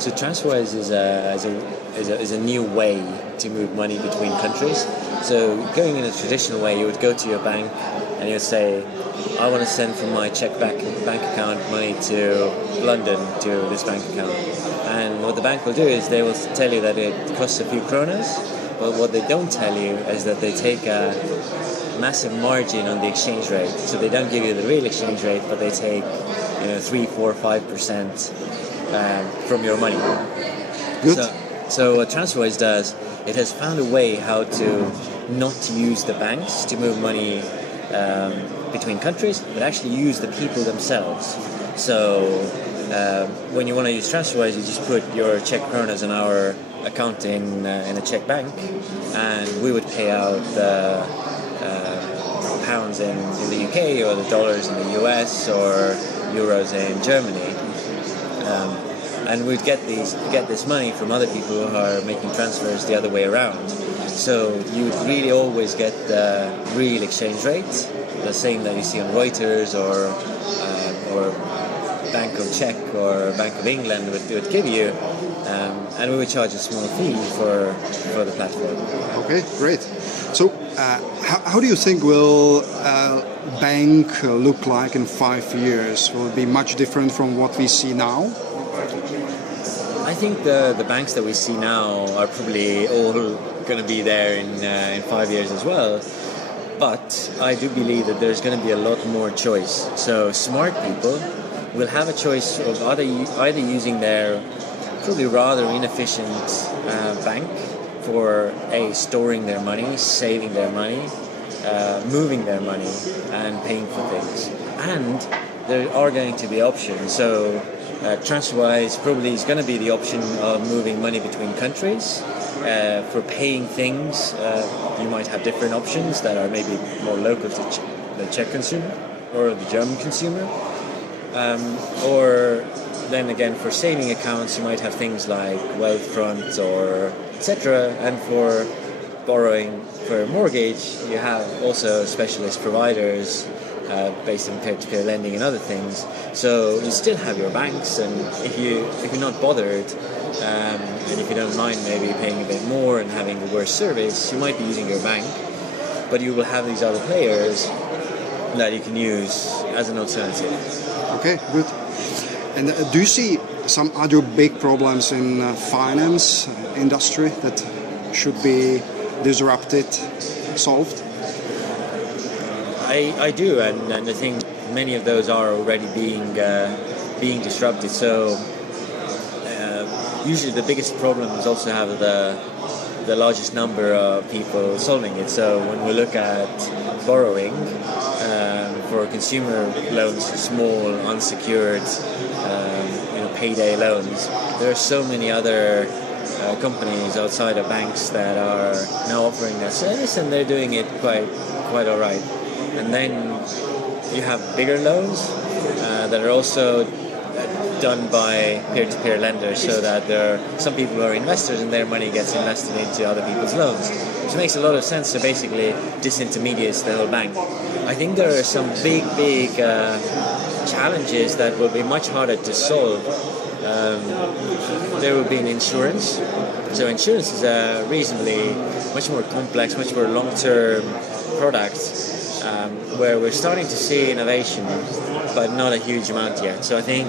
So TransferWise is a new way to move money between countries. So going in a traditional way, you would go to your bank and you would say, I want to send from my Czech bank account money to London to this bank account. And what the bank will do is they will tell you that it costs a few kronas, but what they don't tell you is that they take a massive margin on the exchange rate. So they don't give you the real exchange rate, but they take 3, 4, 5% from your money. Good. So what TransferWise does, it has found a way how to not use the banks to move money between countries, but actually use the people themselves. So when you want to use TransferWise, you just put your Czech kronas in our account in a Czech bank, and we would pay out the pounds in the UK, or the dollars in the US, or euros in Germany. And we'd get this money from other people who are making transfers the other way around. So you would really always get the real exchange rate, the same that you see on Reuters or Bank of Czech or Bank of England would give you, and we would charge a small fee for the platform. Okay, great. So how do you think will bank look like in 5 years? Will it be much different from what we see now? I think the banks that we see now are probably all going to be there in 5 years as well. But I do believe that there's going to be a lot more choice. So smart people will have a choice of either using their probably rather inefficient bank for storing their money, saving their money, moving their money, and paying for things. And there are going to be options. So TransferWise probably is going to be the option of moving money between countries. For paying things, you might have different options that are maybe more local to the Czech consumer or the German consumer. Or then again, for saving accounts, you might have things like Wealthfront or etc. And for borrowing for a mortgage, you have also specialist providers based on peer-to-peer lending and other things. So you still have your banks, and if you're not bothered, and if you don't mind maybe paying a bit more and having the worst service, you might be using your bank, but you will have these other players that you can use as an alternative. Okay, good. And do you see some other big problems in finance industry that should be disrupted, solved? I do, and I think many of those are already being disrupted. So usually the biggest problems also have the largest number of people solving it. So when we look at borrowing for consumer loans, small unsecured payday loans, there are so many other companies outside of banks that are now offering that service, and they're doing it quite all right. And then you have bigger loans that are also done by peer-to-peer lenders, so that there are some people who are investors and their money gets invested into other people's loans, which makes a lot of sense. So basically disintermediates the whole bank. I think there are some big challenges that will be much harder to solve. There will be an insurance. So insurance is a reasonably much more complex, much more long-term product, where we're starting to see innovation, but not a huge amount yet. So I think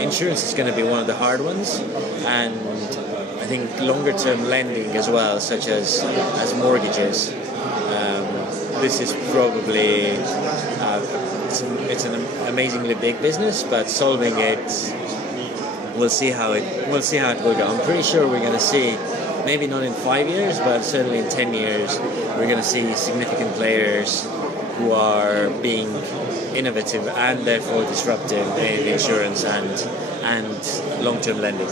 insurance is going to be one of the hard ones, and I think longer-term lending as well, such as mortgages. This is probably it's an amazingly big business, but solving it, we'll see how it will go. I'm pretty sure we're going to see, maybe not in 5 years, but certainly in 10 years, we're going to see significant players who are being innovative and therefore disruptive in insurance and long-term lending.